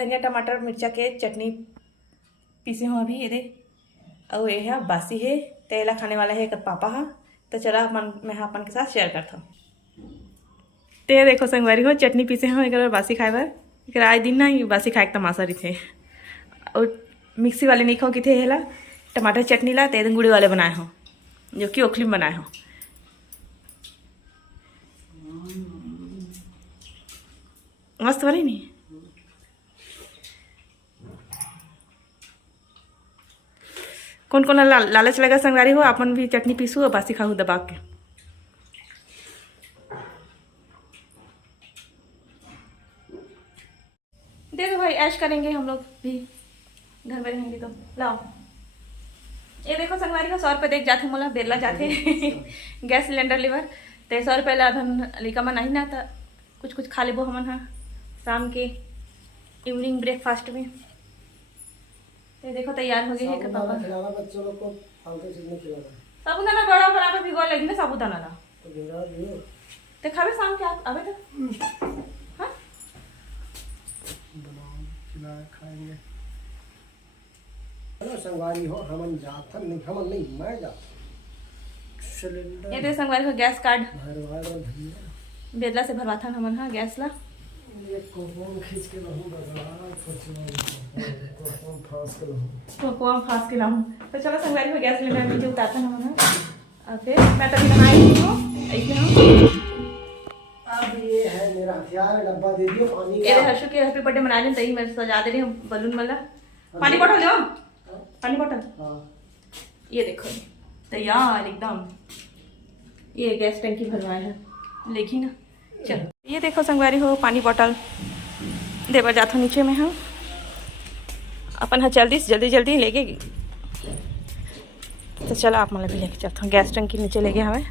धनिया टमाटर मिर्चा के चटनी पीसे हूँ अभी ये दे। और ये है बासी है तेला खाने वाला है एक पापा हा। तो चला मैं अपन के साथ शेयर करता हूँ। ते देखो संगवारी हो चटनी पीसे हूँ एक बासी खाए बार एक आए दिन ना बासी खाए तमाशा रही थे। और मिक्सी वाले नहीं खाओ कि थे हेला टमाटर चटनी ला ते गुड़ी वाले बनाए हो जो कि ओखली में बनाए हो। मस्त वाली नहीं कौन कौन लालच लगा संगवारी हो अपन भी चटनी पीसू और बासी खाऊ दबा के। देखो भाई ऐश करेंगे हम लोग भी घर में रहेंगे तो लाओ। ये देखो संगवारी को 100 रुपये देख जाते मोला बेरला जाते गैस सिलेंडर लेवर तो 100 रुपये ला धन लिका मन नहीं ना था कुछ कुछ खा लेबो हमन हाँ शाम के इवनिंग ब्रेकफास्ट में। तो देखो तैयार हो गए है पापा। बच्चों लोग को फालतू चीज नहीं खिलाना। साबुदाना बड़ा बराबर भिगो लगी ना साबुदाना ला तो भिगा दियो तो खावे शाम के आप आवे तो हाँ बनाओ खिला खाएंगे। हेलो संगवारी हो हमन जात नहीं मैं जात सिलेंडर ये दे संगवारी को गैस कार्ड भरवा दो भैया बेदला से भरवा था हमन हाँ गैस ला। ये कोपम खींच के रहूं बाजार कोपम फास के रहूं कोपम फास के लाऊं। तो चलो संगवारी को गैस सिलेंडर नीचे उतारता हमन हाँ। और फिर मैं तभी बनाई हूँ ऐसे हम अब ये है मेरा हथियार डब्बा दे दियो पानी ये हर्षु के हैप्पी बर्थडे मना लें तही मैं सजा दे रही हूँ बलून वाला। पानी बोतल लो पानी बोतल हां ये देखो तैयार एकदम। ये गैस टंकी भरवाए हैं लेखी ना। चलो ये देखो संगवारी हो पानी बोतल देवर जाता नीचे में हाँ अपन हाँ जल्दी लेके। तो चलो आप मतलब भी लेके चलता हूँ गैस टंकी नीचे ले गए हमें।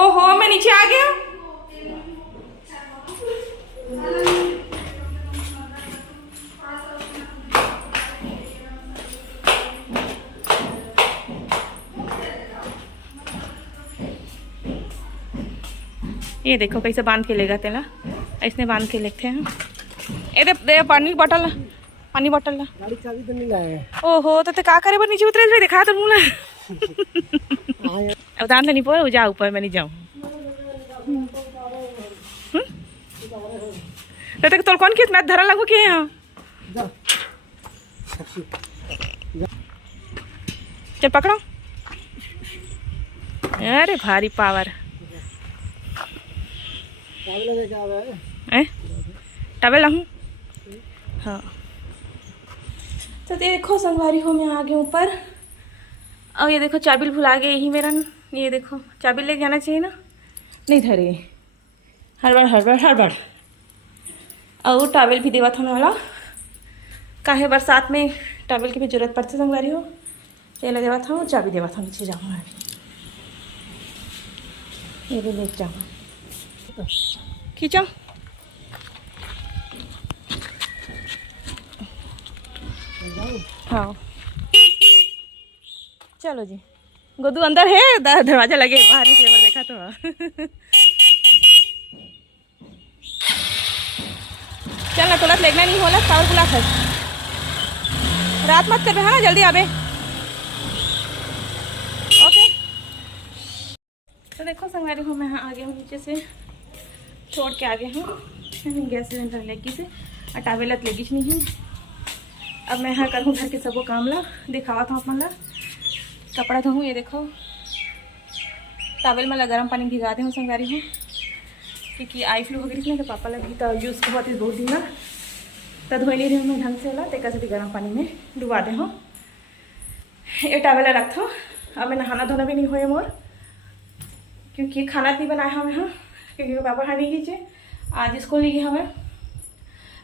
ओहो मैं नीचे आ गया। ये देखो कैसे बांध के लेगा तेला ऐसने बांध के लेते हैं। ए दे पानी बोतल ला गाड़ी चाबी तो नहीं लाए। ओहो तो का करे बर नीचे उतरे फिर दिखा तो मुला अब दान तो नहीं पो जा ऊपर मैं नहीं जाऊँ। तो तोल कौन कितना धरा लगो के यहाँ चल पकड़ो। अरे भारी पावर टवेल हूँ हाँ। तो देखो संगवारी हो मैं आ गई ऊपर। और ये देखो चाबी भुला गई यही मेरा। ये देखो चाबी ले जाना चाहिए ना नहीं धरे हड़बड़। और टावल भी देवा था वाला काहे बरसात में टावल की भी जरूरत पड़ती संगवारी हो तेला देवा था चाबी देवा था नीचे जाऊँगा ये भी ले जाऊँगा खींचो। हाँ चलो जी गोदू अंदर है दरवाजा लगे बाहर निकले बार देखा तो चल ना तुरंत लेगना नहीं होला सावर बुला था रात मत कर रहा ना जल्दी आबे ओके। तो देखो संगवारी हूँ मैं आ गई हूँ नीचे से छोड़ के आ गए हूँ गैस सिलेंडर लेगी से और टावेलत लेगी नहीं हूँ। अब मैं यहाँ करूँ घर के सबको काम ला दिखावा था अपन ला कपड़ा धोऊँ। ये देखो टावल में गर्म पानी भिगा दे हूँ संगवारी हूँ क्योंकि आई फ्लू हो गई थी ना तो पापा लगी तो यूज़ को बहुत दिन ना तो धोई नहीं रही हूँ मैं ढंग से ला तेका से गर्म पानी में डुबा दे हूँ। ये टावल रखता हूँ। अब मैं नहाना धोना भी नहीं हुए मोर क्योंकि खाना नहीं बनाया हमें हाँ क्योंकि पापा हाँ नहीं कीजिए आज स्कूल नहीं गई हमें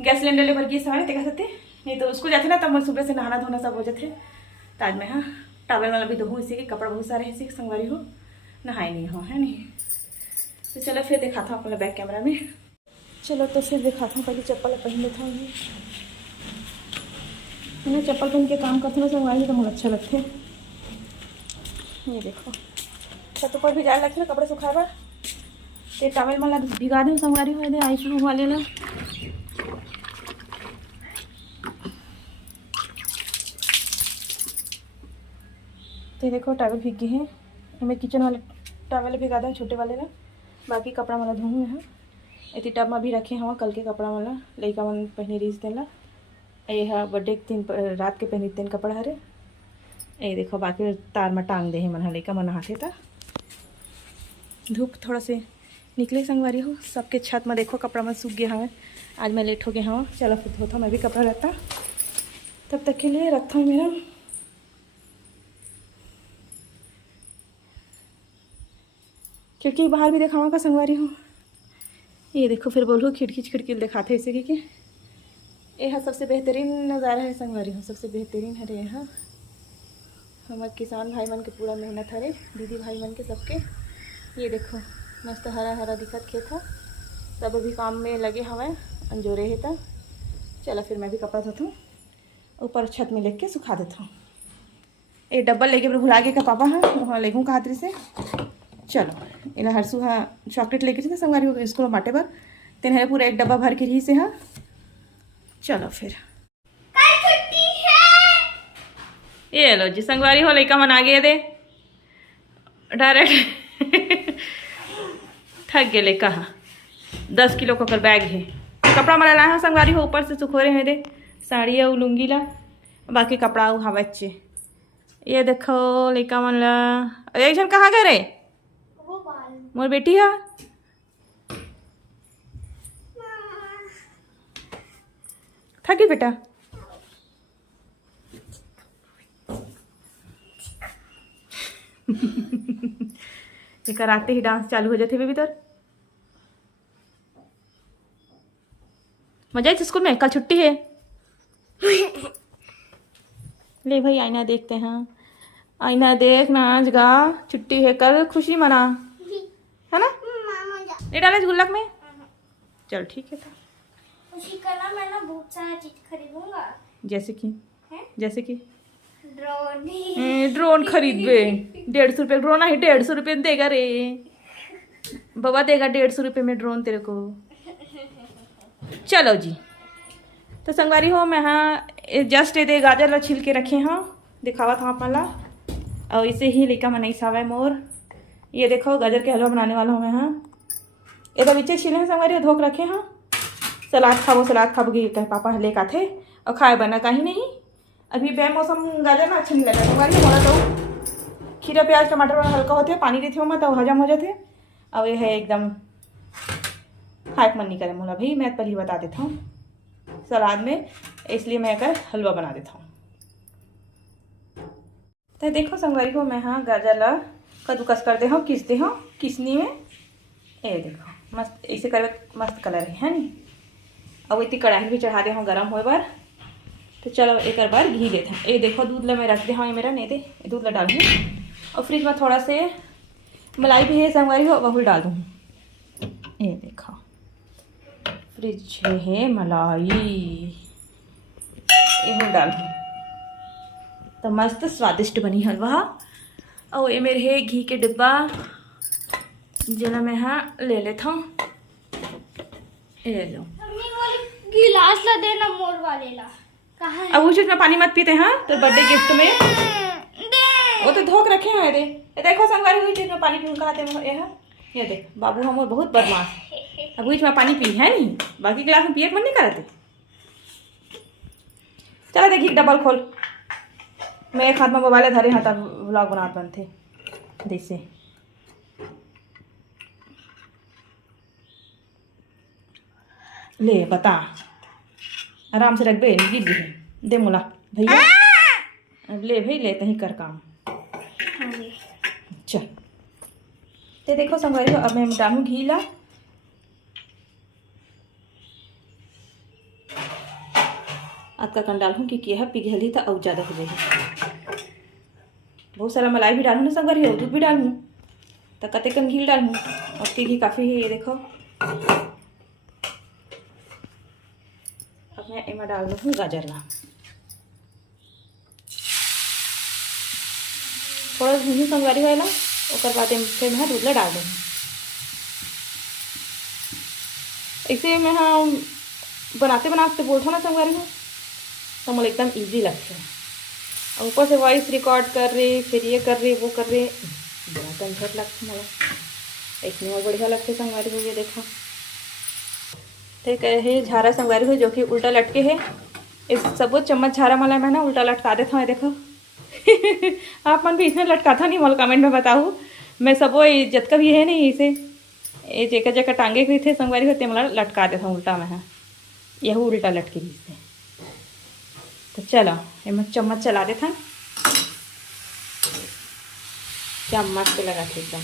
गैस सिलेंडर ले भर गई सवारी तेका सकते नहीं तो उसको जाते ना तब मैं सुबह से नहाना धोना सब हो जाते तो आज मैं हाँ टावल वाला भी धोऊँ इसी के कपड़ा बहुत सारे ऐसे संगवारी हो नहाए नहीं हो है नहीं। तो चलो फिर दिखाता हूँ अपना बैक कैमरा में। चलो तो फिर दिखाता हूँ पहले चप्पल पहन लेता हूँ। मैं चप्पल पहन के काम करती हूँ संगवारी तो मुझे अच्छा लगते हैं। ये देखो छत ऊपर भी जाए लगते ना कपड़े सुखाए बार तो टावल वाला भिगा दूँ संगवारी हो आई फ्लू वाले ला तो देखो टावल भीग गए हैं, मैं किचन वाले टावल भिगा दें छोटे वाले ला, बाकी कपड़ा वाला धोऊँ है। इतनी टब में भी रखे हवा कल के कपड़ा वाला लड़का मन पहने रीस देला, ये है बर्थडे के दिन रात के पहने तीन कपड़ा हरे, ये देखो बाकी तार में टांग दे मन लड़का मन हाथे था। धूप थोड़ा से निकले संगवारी हो, सबके छत में देखो कपड़ा में सूख गया है। आज मैं लेट हो गया हूँ, चलो फिर धोता मैं भी कपड़ा रहता, तब तक के लिए रखता हूँ। मेरा खिड़की बाहर भी दिखाऊँ का संगवारी हो, ये देखो फिर बोलो खिड़की दिखाते इसे कि यह सबसे बेहतरीन नज़ारा है संगवारी हो, सबसे बेहतरीन है रे यहाँ। हमारे किसान भाई मन के पूरा मेहनत है रे, दीदी भाई मन के सबके। ये देखो मस्त हरा हरा दिखत खेत है, सब अभी काम में लगे हमें अंजोरे है था। चलो फिर मैं भी कपड़ा धोता हूँ, ऊपर छत में लेके सुखा देता हूँ। ये डब्बल लेके भुला के का पापा हाँ वहाँ लेगूँ खातरी से। चलो इला हरसू हाँ चॉकलेट लेके थी संगवारी हो स्कूल में बाटे पर, तेन है पूरा एक डब्बा भर के रही से हाँ। चलो फिर ये लो जी संगवारी हो लड़का मन आ गए दे डायरेक्ट थक गए कहा 10 किलो का कर बैग है, कपड़ा मला लाए हैं संगवारी हो, ऊपर से सुखोरे हैं दे साड़ी और लुंगी ला, बाकी कपड़ा वो हवा अच्छे। ये देखो लड़का मन ला एक जन कहाँ गए रे मोर बेटी है, थक गई बेटा। एक आते ही डांस चालू हो जाते बेबी तोर। मजा आई स्कूल में, कल छुट्टी है। ले भाई आईना देखते हैं, आईना देख नाच गा, छुट्टी है कल, खुशी मना है ना। नहीं डाले गुल्लक में, चल ठीक है। था खुशी का ना मैं ना बहुत सारा चीज खरीदूंगा, जैसे कि ड्रोन ड्रोन खरीद बे 150 रुपये ड्रोन है, 150 रुपये देगा रे बाबा, देगा 150 रुपये में ड्रोन तेरे को। चलो जी तो संगवारी हो मैं हाँ जस्ट ये गाजर ला छिल के रखे हाँ दिखावा था आप ला, और इसे ही लेका मनाई सावा मोर। ये देखो गाजर के हलवा बनाने वाला हूँ मैं हाँ, ये तो बीचे छिले हैं संगवारी धोक रखे हाँ। सलाद खाबो कि कहे पापा लेके आते और खाए बना कहीं नहीं, अभी बेमौसम गाजर ना अच्छा नहीं लगा संगवारी मोला। तो खीरा प्याज टमाटर हल्का होते पानी देते हो मैं तो हजम हो जाते, अब ये है एकदम खाए मन नहीं करे मोला भाई, मैं पहले बता देता हूँ सलाद में, इसलिए मैं कर हलवा बना देता हूँ। तो देखो संगवारी को मैं हाँ गाजर ला कद्दूकस कर दे हूँ, किसते हूँ किसनी में, ये देखो मस्त ऐसे कर मस्त कलर है नहीं। अब इतनी कढ़ाई भी चढ़ा दे हूँ गर्म होए बार। तो चलो एक बार घी देते हैं, ये देखो दूध ला मैं रख दे हाँ, ये मेरा नहीं दे दूध ला डाल दूँ, और फ्रिज में थोड़ा से मलाई भी है संगवारी हो वही डाल दूँ। ये देखो फ्रिज है मलाई, ये डाल दूँ तो मस्त स्वादिष्ट बनी हलवा। और ये मेरे है घी के डिब्बा जना मैं हाँ ले लेता हूँ, ये लो। मम्मी वाली गिलास ला देना मोर वाले ला, कहाँ है? अब उस में पानी मत पीते हैं तो बर्थडे गिफ्ट में दे वो तो धोक रखे हैं। ये देखो संगवारी हुई चीज में पानी पी खाते हैं, ये देख बाबू हम बहुत बदमाश है, अब बीच में पानी पी है नहीं, बाकी गिलास में पिए मन नहीं करते। चलो देखिए डबल खोल, मैं एक हाथ में मोबाइल धरे हाँ तब व्लॉग बनात बनते जैसे। ले बता आराम से रख बे गिर गई दे मोला भैया, अब ले भाई ले तही कर काम। चल ते देखो संगवारी अब मैं डालूँ घी ला, आपका कन डालूँ क्योंकि यह पिघली तो और ज़्यादा हो जाएगी। बहुत सारा मलाई भी डालूँ ना संगवारी हो, दूध भी डालूँ तो कते कन घी डालूँ, और घी काफ़ी है। ये देखो अब मैं इमा डाल दूँ गाजर ला, थोड़ा भूनी संगवारी वाला, और बाद फिर मैं दूध ला डाल दूँ। इसे मैं हाँ बनाते बनाते बोलता ना संगवारी हो तो मुझे एकदम इजी लगता है। और ऊपर से वॉइस रिकॉर्ड कर रहे, फिर ये कर रहे, वो कर रहे, बड़ा झंझट लगता मला। इतनी और बढ़िया लगते संगवारी हो, ये देखो ठीक है झारा संगवारी हो जो कि उल्टा लटके है। इस सबूत चम्मच झारा मला मैं ना उल्टा लटका देता हूँ, देखो आप मन भी इसमें लटका था नहीं, मोल कमेंट में बताओ। मैं सबो इज्जत का भी है नहीं इसे, ये जेका जेका टांगे के थे संगवारी होते मला लटका देता हूँ उल्टा में, यह उल्टा लटके भी से। तो चलो ये चम्मच चला देता, क्या मस्त लगा थे एकदम।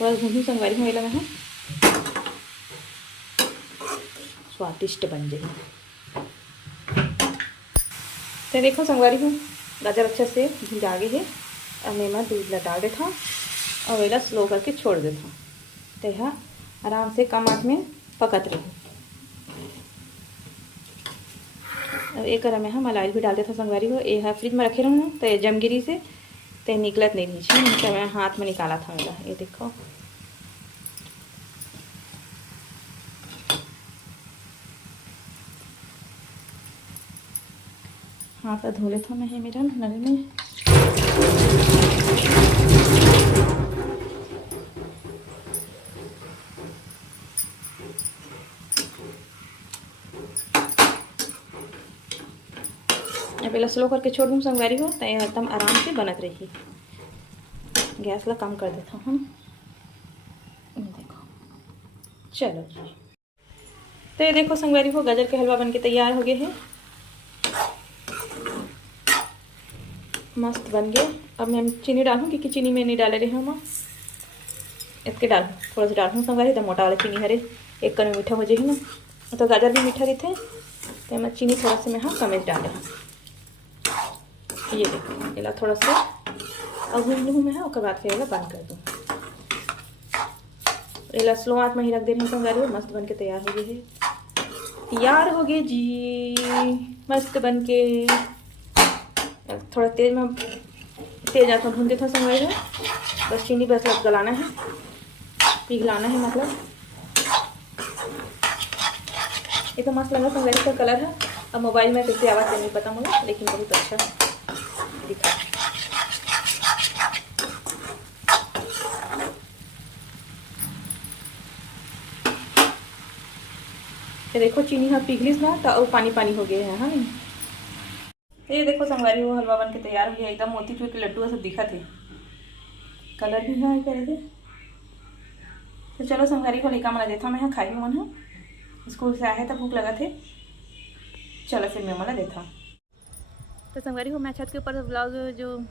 थोड़ा घूमू संगवारी में लगा है, स्वादिष्ट बन जाए। तो देखो संगवारी हूँ गाजर अच्छे से भूज आगे है। अब मैं दूध लटा देता हूँ और वेला स्लो करके छोड़ देता हूँ, तो यह आराम से कम आँच में पकत रही। अब एक मैं मलाई भी डाल देता संगवारी हो, ये फ्रिज में रखे रहूँ तो ये जमगिरी से तो निकलत नहीं रही, तो मैं हाथ में निकाला था मेरा। ये देखो हाथ धो लेता मैं है मेरा नल में। पहले स्लो करके छोड़ दूँ संगवारी हो, तो एकदम आराम से बनत रही। गैस ला कम कर देता हूँ। देखो चलो जी, तो ये देखो संगवारी हो गाजर के हलवा बनके तैयार हो गए हैं, मस्त बन गया। अब मैं चीनी डालूँ क्योंकि चीनी में नहीं डाले रहे हम, इसके डालूँ थोड़ा सा डालूँ संगवारी, तो मोटा वाला चीनी हरे एक कन मीठा हो जाए ना, तो गाजर भी मीठा रहते, तो मैं चीनी थोड़ा सा मैं कम डाले। ये देखो इला थोड़ा सा अब भून लूँ मैं, उसके बाद फिर बंद कर दूँ। इला स्लो आँच में ही रख दे रही हूँ संगवारी, मस्त बन के तैयार हो गई है। तैयार हो गए जी मस्त बन के। थोड़ा तेज आँच में भून देता हूँ संगवारी, बस चीनी बस गलाना है, पिघलाना है मतलब। ये तो मस्त लगा संगवारी का कलर है। अब मोबाइल में कैसे आवाज़ नहीं पता मुझे, लेकिन बहुत अच्छा दिखा। ये देखो चीनी हाँ पिघली ना, तो पानी पानी हो गया है। हाँ नहीं ये देखो संगवारी वो हलवा बन के तैयार हो गया, एकदम मोतीचूर के लड्डू ऐसे दिखा थे, कलर भी है करे। तो चलो संगवारी को लेकर मला देता मैं खाई मन है, स्कूल से आए तो भूख लगा थे, चलो फिर मैं मला देता। तो संगवारी को मैं छत के ऊपर ब्लाउज जो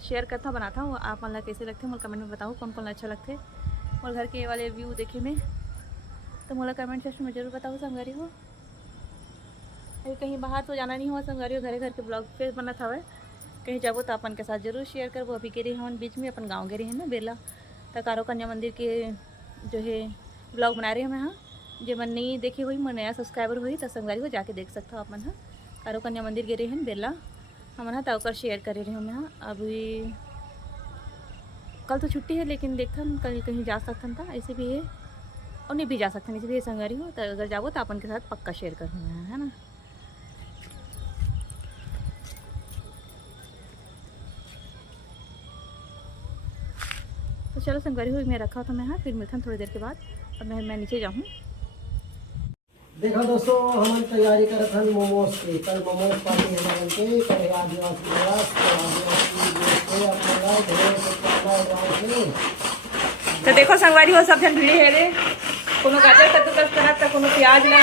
शेयर करता बनाता हूँ, आप मतलब कैसे लगते हैं मुझे कमेंट में बताओ, कौन कौन अच्छा लगते हैं। और घर के वाले व्यू देखे मैं तो मुझे कमेंट सेक्शन में जरूर बताओ संगवारी हो। अभी कहीं बाहर तो जाना नहीं हुआ संगवारी हो, घरे घर के ब्लॉग पे बना था वह, कहीं जाबो तो अपन के साथ जरूर शेयर करबो। अभी के रही हम बीच में अपन गाँव के रही है ना बेला, तो कारो कन्या मंदिर के जो है ब्लॉग बना रहे हैं मैं। हाँ जो मन नहीं देखी हुई, मैं नया सब्सक्राइबर हुई तो संगवारी को जाके देख सकता हो अपन। हाँ कारो कन्या मंदिर गए हैं बेला हम ना, तो शेयर कर रही हूँ मैं। हाँ अभी कल तो छुट्टी है, लेकिन देखता कल कहीं जा सकता था, ऐसे भी है और नहीं भी जा सकता, ऐसे भी संगवारी हो। तो अगर जाओ तो अपन के साथ पक्का शेयर करूँगा, है ना। तो चलो संगवारी हो मैं रखा था मैं। हाँ फिर मिलता हूँ थोड़ी देर के बाद, और मैं नीचे जाऊँ। देखो दोस्तों हम तैयारी कर रहे थे मोमोज की, कल मोमोज पार्टी हमारे के कल आदिवासी दिवस, तो देखो संगवारी हो सब जन भिड़े है रे, कोनो गाजर कद्दूकस करत तो कोनो प्याज ला।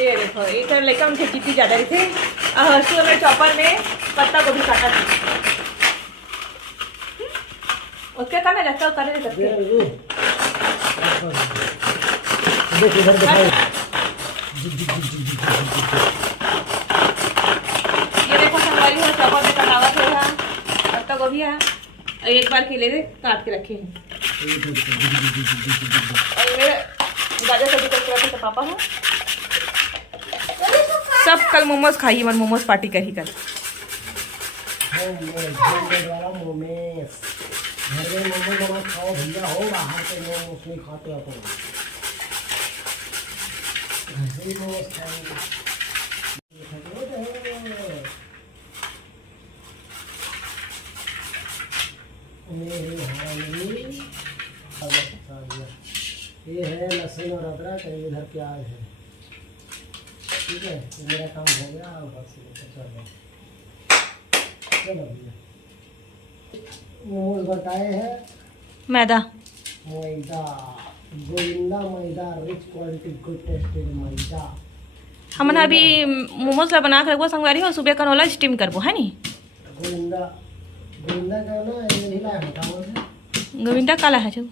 ये देखो एक लड़का उनके जितनी ज़्यादा रही थे, और हर्षू में चॉपर में पत्ता गोभी काटा था, उसके का मैं रखता हूँ करे करके। ये देखो संगवारी हो चॉपर में कटावा थे, पत्ता गोभी है, एक बार केले से काट के रखे हैं। और ये गाजर सब्जी करके रखे तो पापा है सब कल मोमोज खाइए, मन मोमोज पार्टी करी कल। घर में मोमोज बना खाओ भैया हो, बाहर के मोमोज नहीं खाते अपन, घर से ही मोमोज खाएंगे। लहसुन और अदरक और इधर प्याज है। ठीक है, तो मेरा काम हो गया। अब बस चलो भैया, मोमोज बताए हैं मैदा मैदा, गोविंदा मैदा, रिच क्वालिटी गुड टेस्टेड मैदा। हमन अभी मोमोज ला बना कर रखबो संगवारी हो, सुबह कनोला स्टीम करबो है नी। गोविंदा गोविंदा का ना ये नहीं लाया बताओ से गोविंदा काला है जो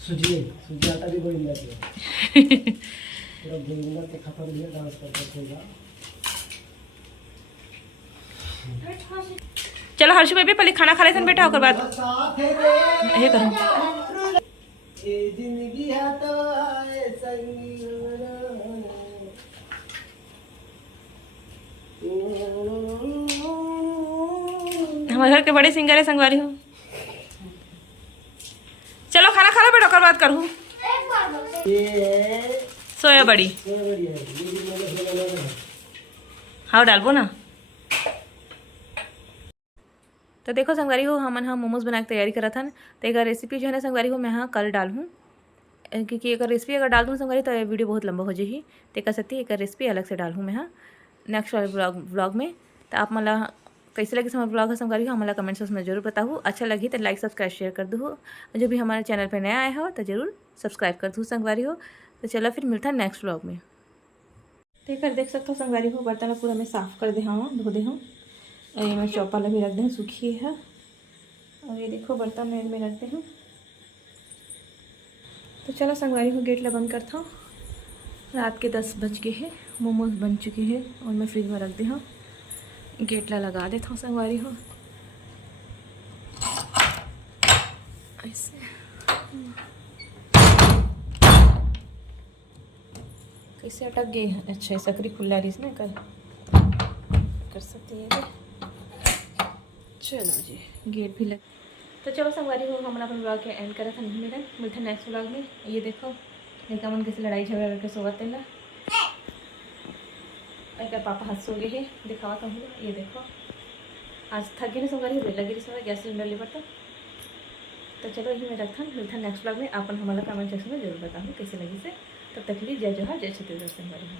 सूजी आटा भी गोविंदा के पूरा गोविंदा के खत्म है डांस करते होगा। चलो हर्षु बेबी पहले खाना खा लेते बेटा, ओकर बाद साथ है रे ये करो। ये जिंदगी है तो ऐसा ही हमारे घर के बड़े सिंगर है संगवारी हो। चलो खाना खा लो बेटा, ओकर बाद करूँ। एक बार बोल। ये सोया बड़ी बढ़िया है, ये भी मैंने बनाया है। हाँ डालबो ना। तो देखो संगवारी हो, हमन हाँ मोमोज बना के तैयारी करा था। तो एक रेसिपी जो है ना संगवारी हो मैं हाँ कल डालूँ, क्योंकि एक रेसिपी अगर डाल दूँ संगवारी तो वीडियो बहुत लंबा हो जाएगी। तो कर सकती एक रेसिपी अलग से डालूँ मैं हाँ नेक्स्ट वाले व्लॉग में। तो आप मला कैसे लगे हमारा ब्लॉग है संगवारी हो, हमारा कमेंट बॉक्स में जरूर बताओ। अच्छा लगी तो लाइक सब्सक्राइब शेयर कर दो। जो भी हमारे चैनल पर नया आया हो तो जरूर सब्सक्राइब कर दो संगवारी हो। तो चलो फिर मिलता है नेक्स्ट व्लॉग में। देखकर देख सकते हो संगवारी हो, बर्तन पूरा मैं साफ़ कर दे हाँ, धो दे हाँ। और ये मैं चौपा भी रख दें, सूखी है। और ये देखो बर्तन में रख दे हूँ। तो चलो संगवारी हो गेट ला बंद करता हूँ। रात के 10 बज गए हैं, मोमोज बन चुके हैं और मैं फ्रिज में रख दे हाँ। गेट ला लगा देता हूँ संगवारी हो ऐसे। कैसे अटक गई है। अच्छा सकरी खुला रही इसमें कर सकते हैं। चलो जी गेट भी लग। तो चलो संगवारी हो, हमारा अपन ब्लॉग के एंड करा था नहीं मेरा, मिलता नेक्स्ट ब्लॉग में। ये देखो देखा मन कैसे लड़ाई झगड़ा करके सोवत है ना। अगर पापा हाथ सो गए हैं, दिखावा कहूँ। ये देखो आज थक गए संगवारी हो, लगी रही गैस सिलेंडर ले बता। तो चलो यही मैं रखा, मिलता नेक्स्ट ब्लॉग में। अपन हमारा कमेंट सेक्शन में जरूर बताऊँ कैसे लगी से। तब तक के लिए जय जोहार, जय छत्तीसगढ़ संगवारी हो।